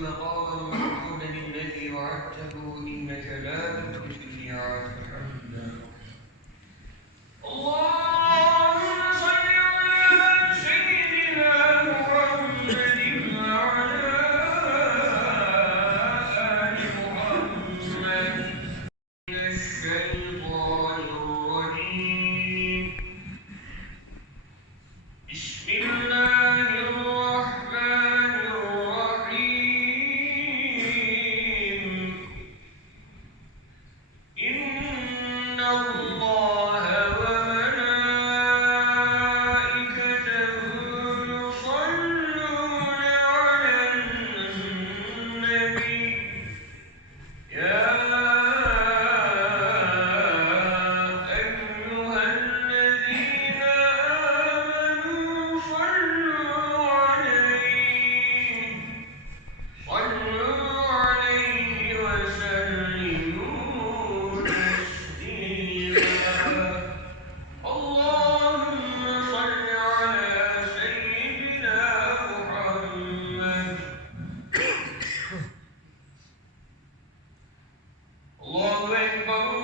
مقام المحمود الذي وعدته إنك لا تخلف الميعاد الحمد لله الله Bismillah. Oh.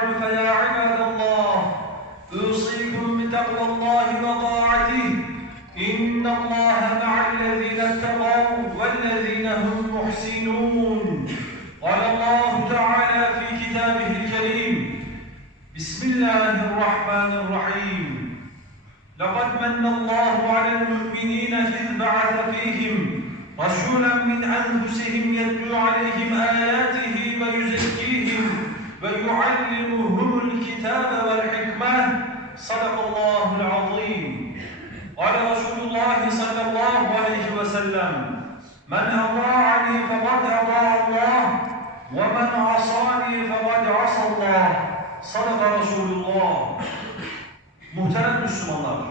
فيا عباد الله أوصيكم بتقوى الله وطاعته. إن الله مع الذين اتقوا والذين هم محسنون. قال الله تعالى في كتابه الكريم بسم الله الرحمن الرحيم. لقد من الله على المؤمنين إذ بعث فيهم رسولا من أنفسهم يتلو عليهم آياته ويزكيهم ويعلمهم الكتاب والحكمة صدق الله العظيم قال رسول الله sellem Men ata'ani fekad ata Allah ve men asani fekad asallah Sadaka Resulullah Muhterem Müslümanlar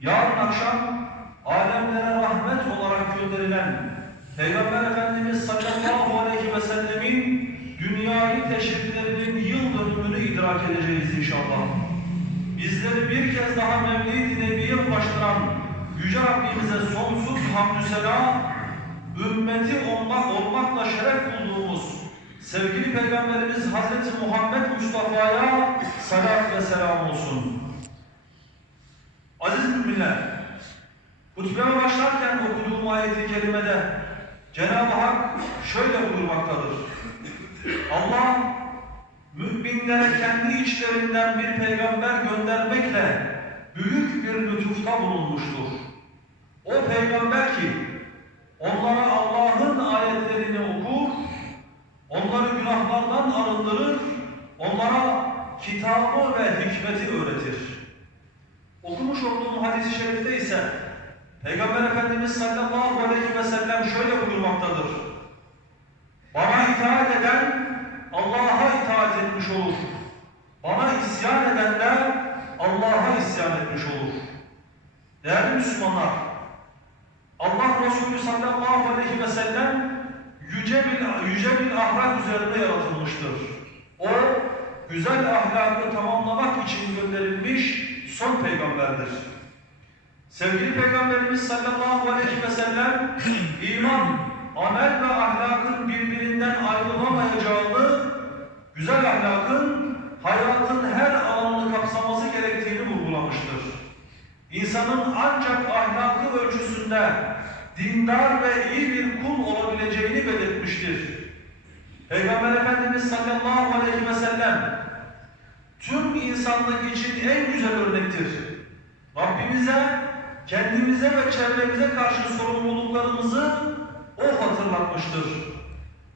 Yarın akşam alemlere rahmet olarak gönderilen Peygamber Efendimiz sallallahu aleyhi ve sellemin dünyayı teşriflerinin yıl dönümünü idrak edeceğiz inşallah. Bizleri bir kez daha Mevlid-i Nebi'ye ulaştıran Yüce Rabbimize sonsuz hamdü sena, ümmeti olmak, olmakla şeref bulduğumuz sevgili Peygamberimiz Hazreti Muhammed Mustafa'ya salat ve selam olsun. Aziz müminler, hutbeme başlarken okuduğum ayeti kerimede Cenab-ı Hak şöyle buyurmaktadır. Allah müminlere kendi içlerinden bir peygamber göndermekle büyük bir lütufta bulunmuştur. O peygamber ki onlara Allah'ın ayetlerini okur, onları günahlardan arındırır, onlara kitabı ve hikmeti öğretir. Okumuş olduğum hadis-i şerifte ise Peygamber Efendimiz sallallahu aleyhi ve sellem şöyle buyurmaktadır. Bana itaat eden Allah'a itaat etmiş olur. Bana isyan eden de Allah'a isyan etmiş olur. Değerli Müslümanlar, Allah Resulü sallallahu aleyhi ve sellem yüce bir, yüce bir ahlak üzerinde yaratılmıştır. O, güzel ahlakı tamamlamak için gönderilmiş son peygamberdir. Sevgili Peygamberimiz sallallahu aleyhi ve sellem iman, amel ve ahlakın birbirinden ayrılamayacağını, güzel ahlakın hayatın her alanını kapsaması gerektiğini vurgulamıştır. İnsanın ancak ahlakı ölçüsünde dindar ve iyi bir kul olabileceğini belirtmiştir. Peygamber Efendimiz sallallahu aleyhi ve sellem tüm insanlık için en güzel örnektir. Rabbimize, kendimize ve çevremize karşı sorumluluklarımızı O hatırlatmıştır.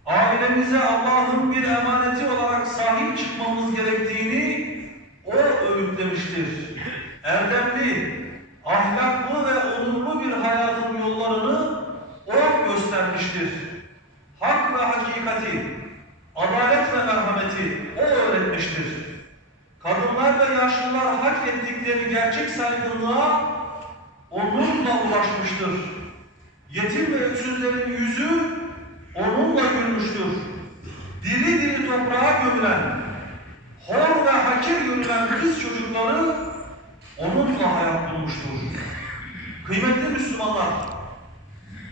Ailemize Allah'ın bir emaneti olarak sahip çıkmamız gerektiğini O öğütlemiştir. Erdemli, ahlaklı ve onurlu bir hayatın yollarını O göstermiştir. Hak ve hakikati, adalet ve merhameti O öğretmiştir. Kadınlar ve yaşlılar hak ettikleri gerçek saygınlığa onunla ulaşmıştır. Öksüzlerin yüzü onunla gülmüştür. Diri diri toprağa gömülen, hor ve hakir görülen kız çocukları onunla hayat bulmuştur. Kıymetli Müslümanlar,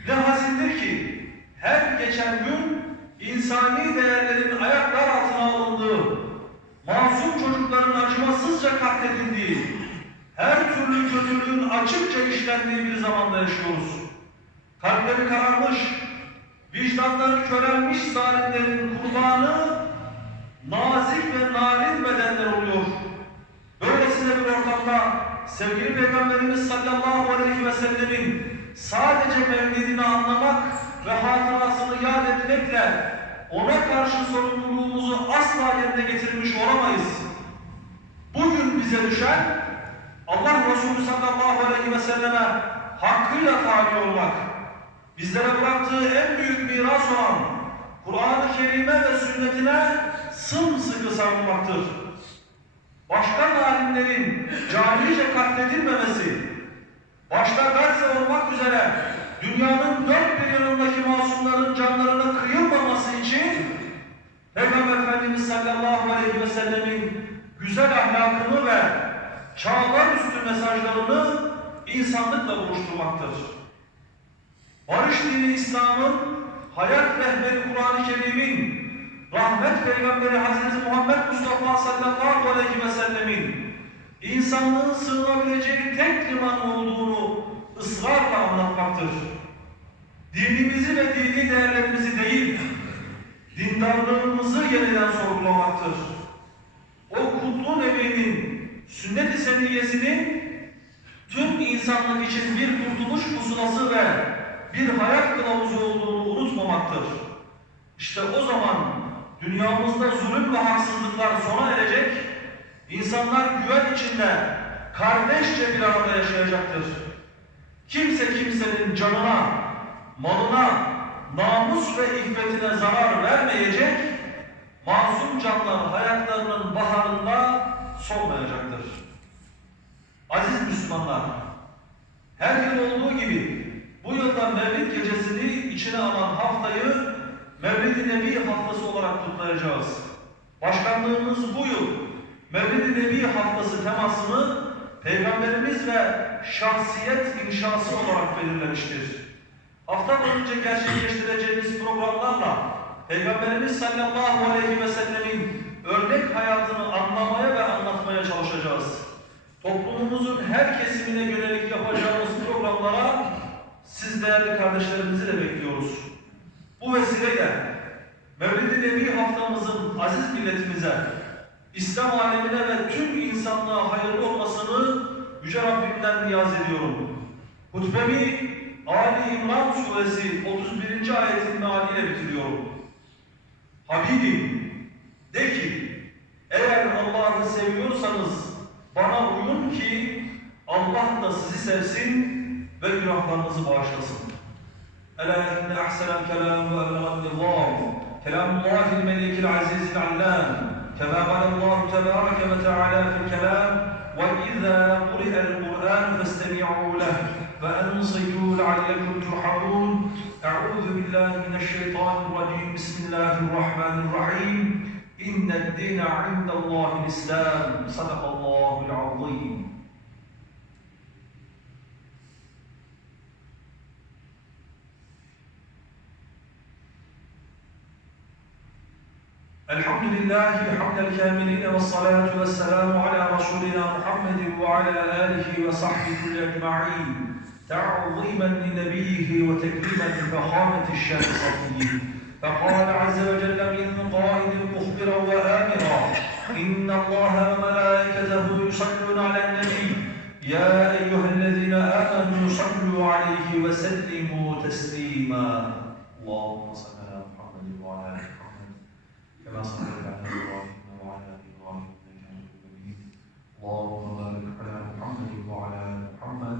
ne hazindir ki her geçen gün insani değerlerin ayaklar altına alındığı, masum çocukların acımasızca katledildiği, her türlü kötülüğün açıkça işlendiği bir zamanda yaşıyoruz. Kalpleri kararmış, vicdanları körelmiş zalimlerin kurbanı nazik ve narin bedenler oluyor. Böylesine bir ortamda sevgili Peygamberimiz sallallahu aleyhi ve sellemin sadece mevlidini anlamak ve hatırasını yad etmekle ona karşı sorumluluğumuzu asla yerine getirmiş olamayız. Bugün bize düşen Allah Resulü sallallahu aleyhi ve selleme hakkıyla tabi olmak, bizlere bıraktığı en büyük miras olan Kur'an-ı Kerim'e ve sünnetine sımsıkı sarılmaktır. Başkan alimlerin cahilce katledilmemesi, başta Gazze olmak üzere dünyanın dört bir yanındaki masumların canlarına kıyılmaması için Peygamber Efendimiz sallallahu aleyhi ve sellemin güzel ahlakını ve çağlar üstü mesajlarını insanlıkla buluşturmaktır. Barış dini İslam'ın, hayat rehberi Kur'an-ı Kerim'in, rahmet peygamberi Hz. Muhammed Mustafa sallallahu aleyhi ve sellemin insanlığın sığınabileceği tek liman olduğunu ısrarla anlatmaktır. Dinimizi ve dini değerlerimizi değil, dindarlığımızı yeniden sorgulamaktır. O kutlu nebinin sünnet-i seniyyesinin tüm insanlık için bir kurtuluş pusulası ve bir hayat kılavuzu olduğunu unutmamaktır. İşte o zaman dünyamızda zulüm ve haksızlıklar sona erecek, insanlar güven içinde kardeşçe bir arada yaşayacaktır. Kimse kimsenin canına, malına, namus ve iffetine zarar vermeyecek, masum canlar hayatlarının baharında solmayacaktır. Aziz Müslümanlar, her yıl olduğu gibi bu yılda Mevlid gecesini içine alan haftayı Mevlid-i Nebi haftası olarak kutlayacağız. Başkanlığımız bu yıl Mevlid-i Nebi haftası temasını Peygamberimiz ve şahsiyet inşası olarak belirlemiştir. Hafta boyunca gerçekleştireceğimiz programlarla Peygamberimiz sallallahu aleyhi ve sellemin örnek hayatını anlamaya ve anlatmaya çalışacağız. Toplumumuzun her kesimine yönelik yapacağımız programlara siz değerli kardeşlerimizi de bekliyoruz. Bu vesileyle Mevlid-i Nebi haftamızın aziz milletimize, İslam alemine ve tüm insanlığa hayırlı olmasını Yüce Rabbimden niyaz ediyorum. Hutbemi Ali İmran Suresi 31. ayetin mealiyle bitiriyorum. Habibim, de ki, eğer Allah'ı seviyorsanız bana uyun ki Allah da sizi sevsin ve günahlarınızı bağışlasın. ألا إن أحسن الكلام وأبلغ النظام كلام الله الملك العزيز العلام كما قال الله تبارك وتعالى في الكلام وإذا قرئ القرآن فاستمعوا له فأنصتوا لعلكم ترحمون أعوذ بالله من الشيطان الرجيم بسم الله الرحمن الرحيم إن الدين عند الله الإسلام صدق الله العظيم الحمد لله حمد الكاملين والصلاة والسلام على رسولنا محمد وعلى آله وصحبه أجمعين تعظيما لنبيه وتكريما لفخامة صفيه فقال عز وجل من قائد مخبرا وآمرا إن الله وملائكته يصلون على النبي. يا أيها الذين آمنوا صلوا عليه وسلموا تسليما. اللهم صل على محمد وعلى آل محمد. كما صليت على ابراهيم وعلى ال ابراهيم انك حميد مجيد اللهم بارك على محمد وعلى ال محمد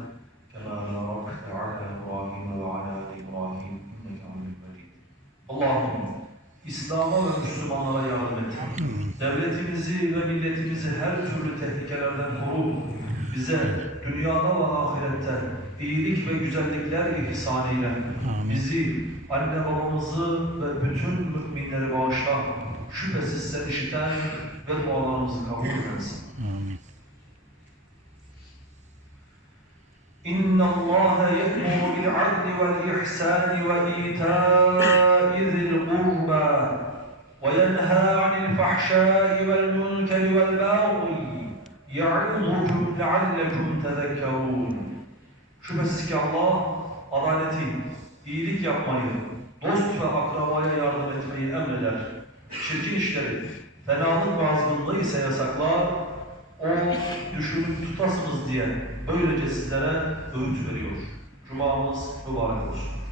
كما باركت على ابراهيم وعلى ال ابراهيم انك حميد مجيد اللهم İslam'a ve Müslümanlara yardım et. Devletimizi ve milletimizi her türlü tehlikelerden koru. Bize dünyada ve ahirette iyilik ve güzellikler ihsan eyle. Bizi, anne babamızı ve bütün müminleri bağışla. Şüphesiz sen işiten ve dualarımızı kabul edersin. إن الله يأمر بالعدل والإحسان وإيتاء ذي القربى وينهى عن الفحشاء والمنكر والبغي يعظكم لعلكم تذكرون Şüphesiz ki Allah adaleti, iyilik yapmayı, dost ve akrabaya yardım etmeyi emreder. Çirkin işleri, fenalık ve azgınlığı ise yasaklar. O düşünüp tutasınız diye böylece sizlere öğüt veriyor. Cumamız mübarek olsun.